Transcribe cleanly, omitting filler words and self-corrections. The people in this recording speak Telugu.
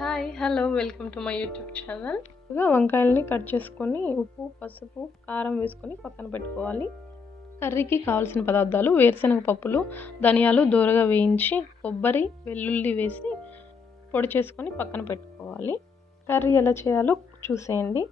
Hi! Hello! Welcome to my YouTube channel. వంకాయలని కట్ చేసుకొని ఉప్పు, పసుపు, కారం వేసుకొని పక్కన పెట్టుకోవాలి. కర్రీకి కావాల్సిన పదార్థాలు: వేరుశనగ పప్పులు, ధనియాలు దోరగా వేయించి, కొబ్బరి, వెల్లుల్లి వేసి పొడి చేసుకొని పక్కన పెట్టుకోవాలి. కర్రీ ఎలా చేయాలో చూసేయండి.